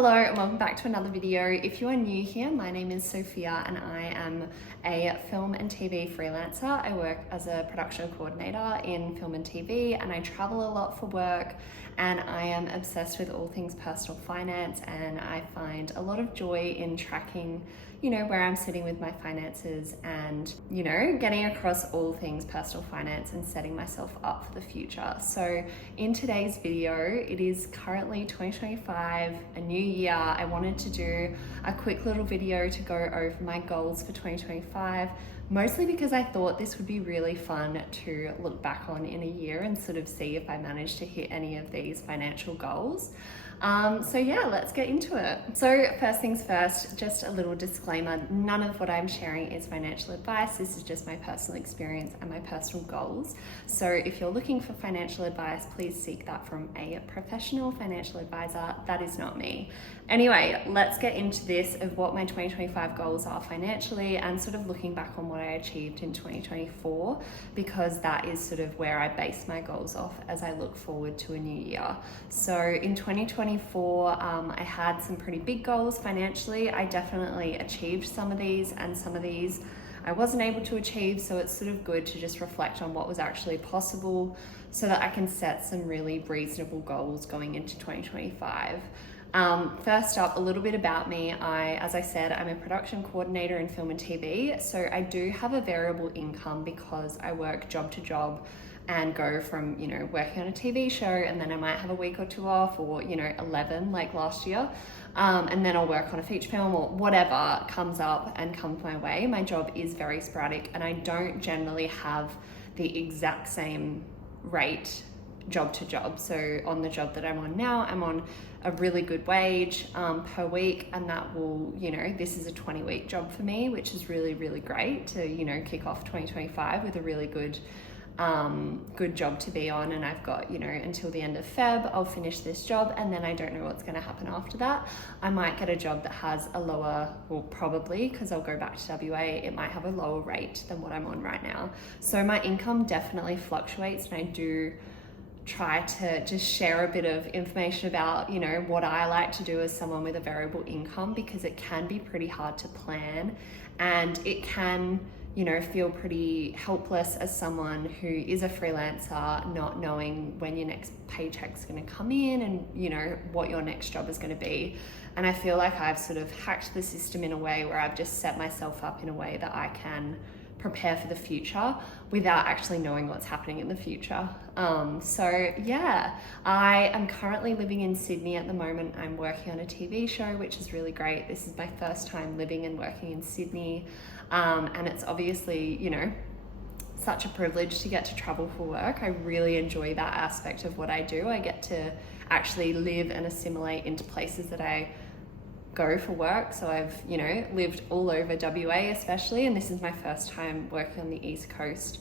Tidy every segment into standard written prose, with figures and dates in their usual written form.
Hello and welcome back to another video. If you are new here, my name is Sophia and I am a film and TV freelancer. I work as a production coordinator in film and TV and I travel a lot for work, and I am obsessed with all things personal finance, and I find a lot of joy in tracking, where I'm sitting with my finances and, getting across all things personal finance and setting myself up for the future. So in today's video, it is currently 2025, a new year. I wanted to do a quick little video to go over my goals for 2025, mostly because I thought this would be really fun to look back on in a year and sort of see if I managed to hit any of these financial goals. So yeah, let's get into it. So first things first, just a little disclaimer, none of what I'm sharing is financial advice. This is just my personal experience and my personal goals. So if you're looking for financial advice, please seek that from a professional financial advisor. That is not me. Anyway, let's get into this of what my 2025 goals are financially and sort of looking back on what I achieved in 2024, because that is sort of where I base my goals off as I look forward to a new year. So in 2024, I had some pretty big goals financially. I definitely achieved some of these, and some of these I wasn't able to achieve. So it's sort of good to just reflect on what was actually possible so that I can set some really reasonable goals going into 2025. First up, a little bit about me. As I said, I'm a production coordinator in film and TV. So I do have a variable income because I work job to job and go from, working on a TV show, and then I might have a week or two off, or, 11 like last year. And then I'll work on a feature film or whatever comes up and comes my way. My job is very sporadic and I don't generally have the exact same rate job to job. So on the job that I'm on now, I'm on a really good wage per week, and that will, this is a 20-week job for me, which is really, really great to, kick off 2025 with a really good job to be on. And I've got, until the end of Feb, I'll finish this job, and then I don't know what's going to happen after that. I might get a job that has a lower, well, probably because I'll go back to WA, it might have a lower rate than what I'm on right now. So my income definitely fluctuates, and I do try to just share a bit of information about, what I like to do as someone with a variable income, because it can be pretty hard to plan, and it can, feel pretty helpless as someone who is a freelancer, not knowing when your next paycheck's going to come in and, what your next job is going to be. And I feel like I've sort of hacked the system in a way where I've just set myself up in a way that I can prepare for the future without actually knowing what's happening in the future. So yeah, I am currently living in Sydney at the moment. I'm working on a TV show, which is really great. This is my first time living and working in Sydney. And it's obviously, such a privilege to get to travel for work. I really enjoy that aspect of what I do. I get to actually live and assimilate into places that I go for work. So I've, lived all over WA especially, and this is my first time working on the East Coast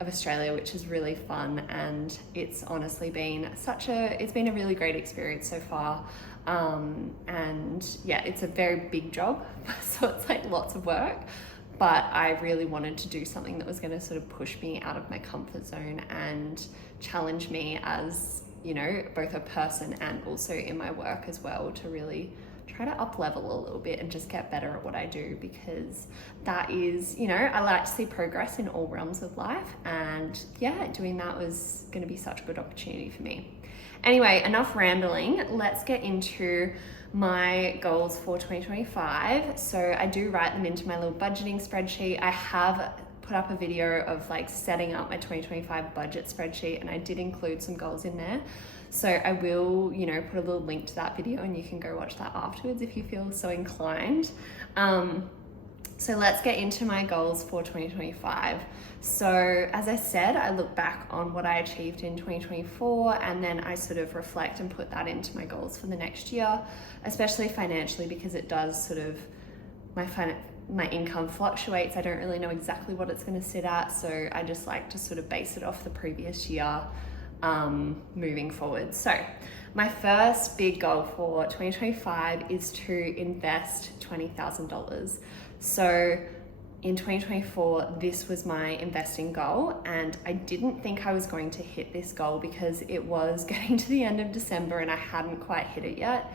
of Australia, which is really fun. And it's honestly been it's been a really great experience so far. And yeah, it's a very big job. So it's like lots of work, but I really wanted to do something that was going to sort of push me out of my comfort zone and challenge me as, both a person and also in my work as well, to really try to up level a little bit and just get better at what I do, because that is, I like to see progress in all realms of life, and yeah, doing that was going to be such a good opportunity for me. Anyway, enough rambling. Let's get into my goals for 2025. So I do write them into my little budgeting spreadsheet. I have put up a video of like setting up my 2025 budget spreadsheet, and I did include some goals in there. So I will, put a little link to that video, and you can go watch that afterwards if you feel so inclined. So let's get into my goals for 2025. So as I said, I look back on what I achieved in 2024, and then I sort of reflect and put that into my goals for the next year, especially financially, because it does sort of, my income fluctuates. I don't really know exactly what it's going to sit at. So I just like to sort of base it off the previous year moving forward. So my first big goal for 2025 is to invest $20,000. So in 2024, this was my investing goal, and I didn't think I was going to hit this goal because it was getting to the end of December and I hadn't quite hit it yet.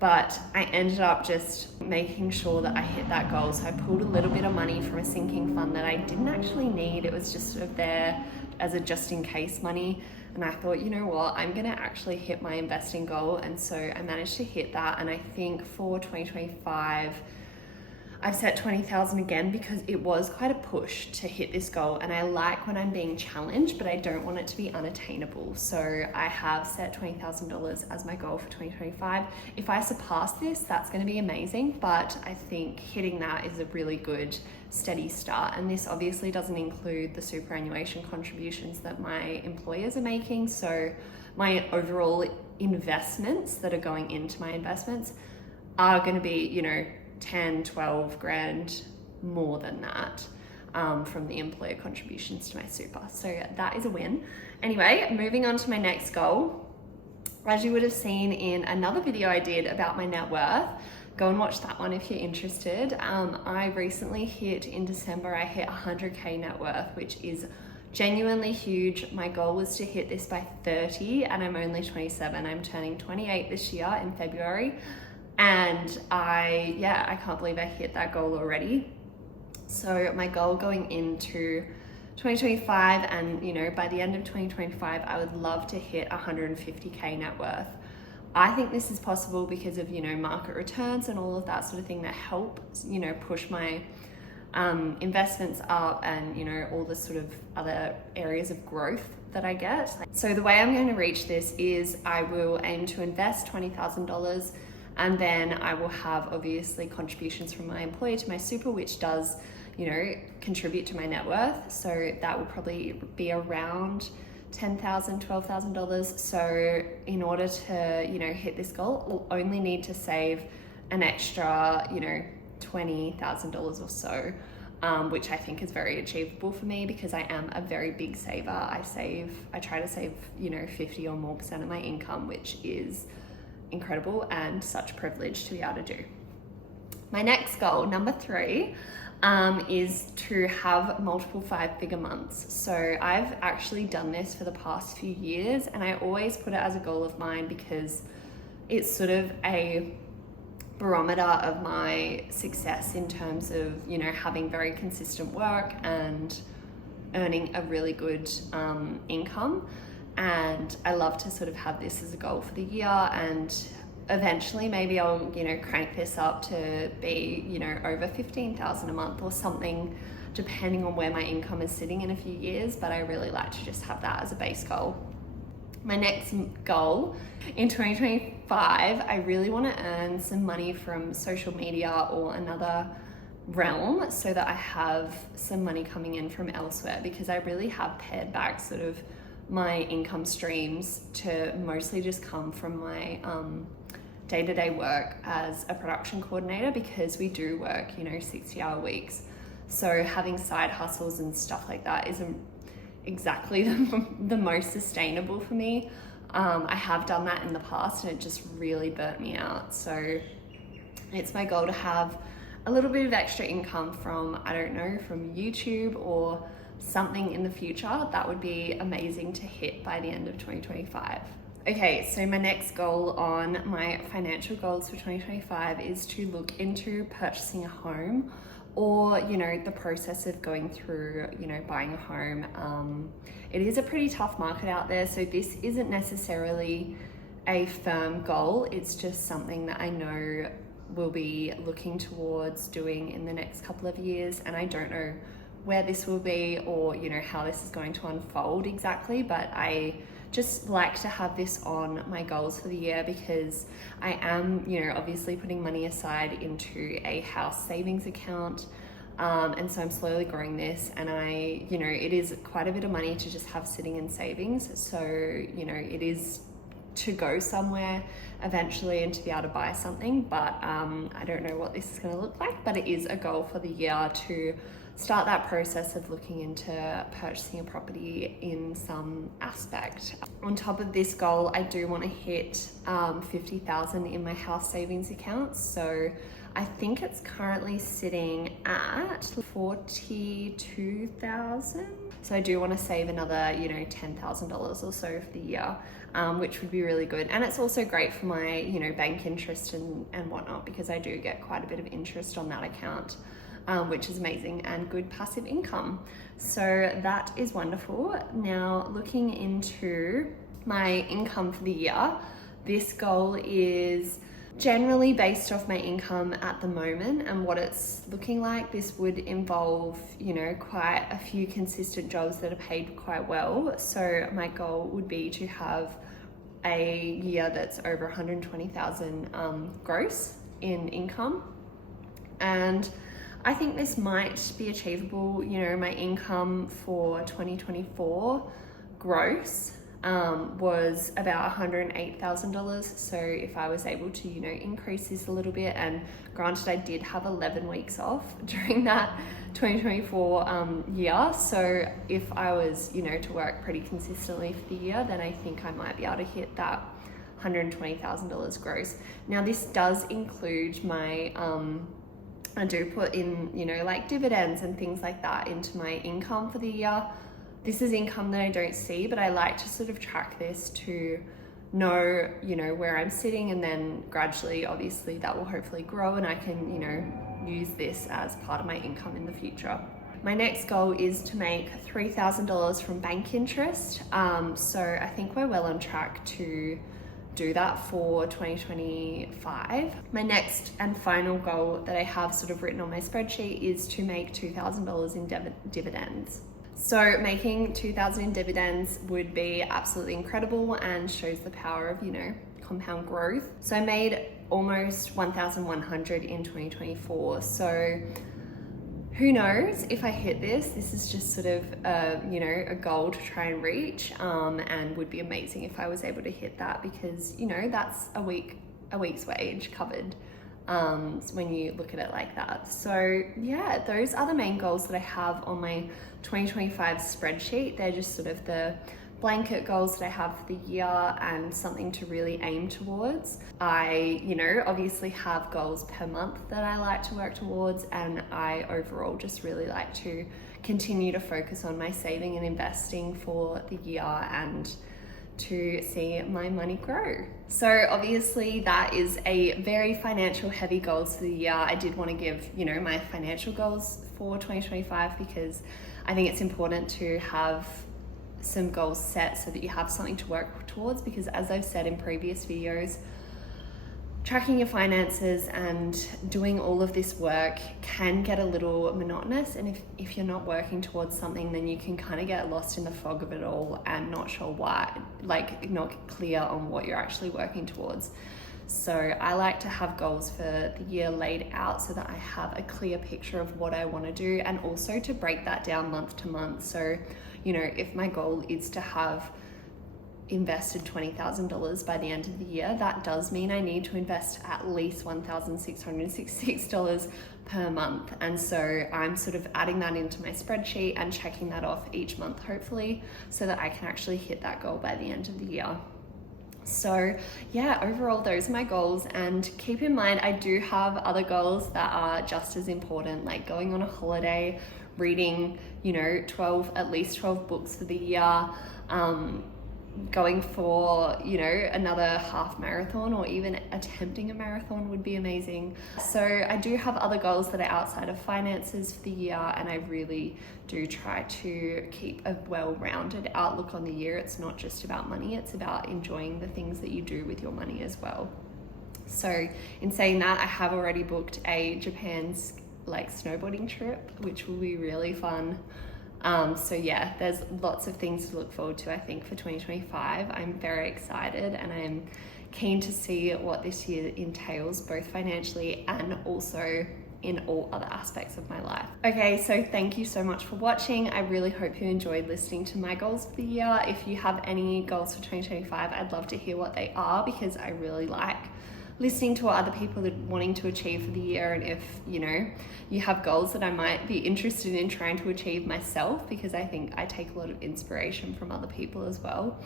but I ended up just making sure that I hit that goal. So I pulled a little bit of money from a sinking fund that I didn't actually need. It was just sort of there as a just in case money. And I thought, you know what, I'm gonna actually hit my investing goal. And so I managed to hit that. And I think for 2025, I've set 20,000 again because it was quite a push to hit this goal, and I like when I'm being challenged, but I don't want it to be unattainable. So I have set $20,000 as my goal for 2025. If I surpass this, that's going to be amazing, but I think hitting that is a really good steady start. And this obviously doesn't include the superannuation contributions that my employers are making. So my overall investments that are going into my investments are going to be, you know, 10, 12 grand more than that from the employer contributions to my super. So that is a win. Anyway, moving on to my next goal. As you would have seen in another video I did about my net worth, go and watch that one if you're interested. I recently hit, in December, I hit 100K net worth, which is genuinely huge. My goal was to hit this by 30 and I'm only 27. I'm turning 28 this year in February. And I can't believe I hit that goal already. So my goal going into 2025, and you know, by the end of 2025, I would love to hit 150K net worth. I think this is possible because of, you know, market returns and all of that sort of thing that help, you know, push my investments up, and you know, all the sort of other areas of growth that I get. So the way I'm going to reach this is I will aim to invest $20,000, and then I will have obviously contributions from my employer to my super, which does, you know, contribute to my net worth. So that will probably be around $10,000, $12,000. So in order to, you know, hit this goal, I'll only need to save an extra, you know, $20,000 or so, which I think is very achievable for me because I am a very big saver. I try to save, you know, 50 or more % of my income, which is incredible and such a privilege to be able to do. My next goal, number 3, is to have multiple 5-figure months. So I've actually done this for the past few years, and I always put it as a goal of mine because it's sort of a barometer of my success in terms of, you know, having very consistent work and earning a really good income. And I love to sort of have this as a goal for the year, and eventually maybe I'll, you know, crank this up to be, you know, over 15,000 a month or something, depending on where my income is sitting in a few years. But I really like to just have that as a base goal. My next goal in 2025, I really want to earn some money from social media or another realm so that I have some money coming in from elsewhere, because I really have pared back sort of my income streams to mostly just come from my day-to-day work as a production coordinator, because we do work, you know, 60-hour weeks. So having side hustles and stuff like that isn't exactly the most sustainable for me. I have done that in the past and it just really burnt me out. So it's my goal to have a little bit of extra income from, I don't know, from YouTube or something in the future. That would be amazing to hit by the end of 2025. Okay, so my next goal on my financial goals for 2025 is to look into purchasing a home, or, you know, the process of going through, you know, buying a home. It is a pretty tough market out there, so this isn't necessarily a firm goal. It's just something that I know we'll be looking towards doing in the next couple of years, and I don't know where this will be or, you know, how this is going to unfold exactly, but I just like to have this on my goals for the year because I am, you know, obviously putting money aside into a house savings account. And so I'm slowly growing this, and I, you know, it is quite a bit of money to just have sitting in savings. So, you know, it is to go somewhere eventually and to be able to buy something, but I don't know what this is going to look like, but it is a goal for the year to start that process of looking into purchasing a property in some aspect. On top of this goal, I do want to hit 50,000 in my house savings account. So I think it's currently sitting at 42,000. So I do want to save another, $10,000 or so for the year, which would be really good. And it's also great for my, bank interest and whatnot, because I do get quite a bit of interest on that account, which is amazing, and good passive income. So that is wonderful. Now, looking into my income for the year, this goal is generally based off my income at the moment and what it's looking like. This would involve, quite a few consistent jobs that are paid quite well. So my goal would be to have a year that's over 120,000 gross in income. And I think this might be achievable. My income for 2024 gross was about $108,000. So if I was able to, increase this a little bit, and granted I did have 11 weeks off during that 2024 year. So if I was, to work pretty consistently for the year, then I think I might be able to hit that $120,000 gross. Now this does include my, I do put in, like dividends and things like that into my income for the year. This is income that I don't see, but I like to sort of track this to know, where I'm sitting, and then gradually, obviously, that will hopefully grow and I can, use this as part of my income in the future. My next goal is to make $3,000 from bank interest. So I think we're well on track to do that for 2025. My next and final goal that I have sort of written on my spreadsheet is to make $2,000 in dividends. So making $2,000 in dividends would be absolutely incredible and shows the power of, compound growth. So I made almost 1,100 in 2024. So who knows if I hit this? This is just sort of a goal to try and reach, and would be amazing if I was able to hit that, because that's a week's wage covered. When you look at it like that. So yeah, those are the main goals that I have on my 2025 spreadsheet. They're just sort of the blanket goals that I have for the year and something to really aim towards. I, obviously have goals per month that I like to work towards, and I overall just really like to continue to focus on my saving and investing for the year and to see my money grow. So obviously that is a very financial heavy goals for the year. I did want to give, my financial goals for 2025, because I think it's important to have some goals set so that you have something to work towards, because as I've said in previous videos, tracking your finances and doing all of this work can get a little monotonous, and if you're not working towards something, then you can kind of get lost in the fog of it all and not sure why, not clear on what you're actually working towards. So I like to have goals for the year laid out so that I have a clear picture of what I want to do, and also to break that down month to month. So, if my goal is to have invested $20,000 by the end of the year, that does mean I need to invest at least $1,666 per month. And so I'm sort of adding that into my spreadsheet and checking that off each month, hopefully, so that I can actually hit that goal by the end of the year. So yeah, overall, those are my goals. And keep in mind, I do have other goals that are just as important, like going on a holiday, reading, at least 12 books for the year, going for, another half marathon, or even attempting a marathon would be amazing. So I do have other goals that are outside of finances for the year, and I really do try to keep a well-rounded outlook on the year. It's not just about money, it's about enjoying the things that you do with your money as well. So in saying that, I have already booked a Japan's snowboarding trip, which will be really fun. So yeah, there's lots of things to look forward to, I think, for 2025. I'm very excited, and I'm keen to see what this year entails, both financially and also in all other aspects of my life. Okay, so thank you so much for watching. I really hope you enjoyed listening to my goals for the year. If you have any goals for 2025, I'd love to hear what they are, because I really like listening to what other people are wanting to achieve for the year, and if you have goals that I might be interested in trying to achieve myself, because I think I take a lot of inspiration from other people as well.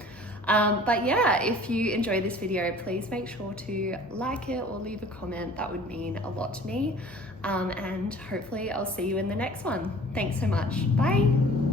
But yeah, if you enjoy this video, please make sure to like it or leave a comment. That would mean a lot to me. And hopefully I'll see you in the next one. Thanks so much. Bye.